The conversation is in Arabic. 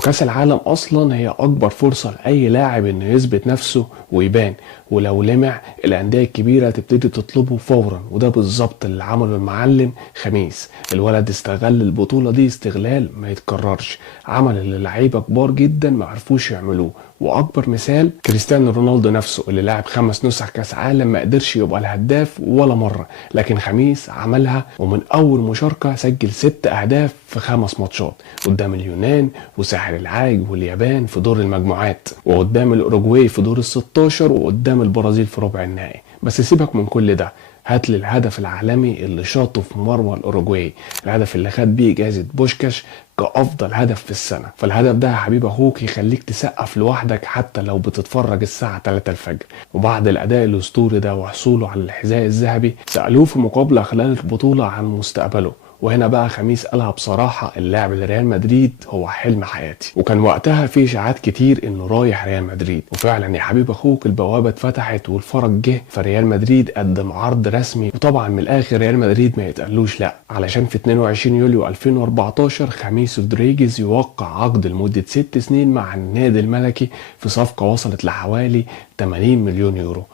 وكأس العالم أصلا هي أكبر فرصة لأي لاعب إنه يثبت نفسه ويبان، ولو لمع الأندية الكبيرة تبتدي تطلبه فورا، وده بالظبط اللي عمله المعلم خميس. الولد استغل البطولة دي استغلال ما يتكررش، عمل اللي لعيبة كبار جدا ما عرفوش يعملوه. واكبر مثال كريستيانو رونالدو نفسه اللي لعب 5 نسخ كاس عالم ما قدرش يبقى الهداف ولا مره، لكن خميس عملها ومن اول مشاركه سجل 6 اهداف في 5 ماتشات قدام اليونان وساحل العاج واليابان في دور المجموعات، وقدام الاوروجواي في دور ال16، وقدام البرازيل في ربع النهائي. بس سيبك من كل ده، هات لي الهدف العالمي اللي شاطه في مرمى الاوروجواي، الهدف اللي خد بيه جائزة بوشكاش كأفضل هدف في السنة. فالهدف ده يا حبيب اخوك يخليك تسقف لوحدك حتى لو بتتفرج الساعة 3 الفجر. وبعد الاداء الاسطوري ده وحصوله على الحذاء الذهبي، سألوه في مقابلة خلال البطولة عن مستقبله، وهنا بقى خميس قالها بصراحة: اللاعب لريال مدريد هو حلم حياتي. وكان وقتها في اشاعات كتير انه رايح ريال مدريد، وفعلا يا حبيب اخوك البوابة اتفتحت والفرج جه، فريال مدريد قدم عرض رسمي. وطبعا من الاخر ريال مدريد ما يتقالوش لا، علشان في 22 يوليو 2014 خميس رودريجيز يوقع عقد لمدة 6 سنين مع النادي الملكي في صفقة وصلت لحوالي 80 مليون يورو.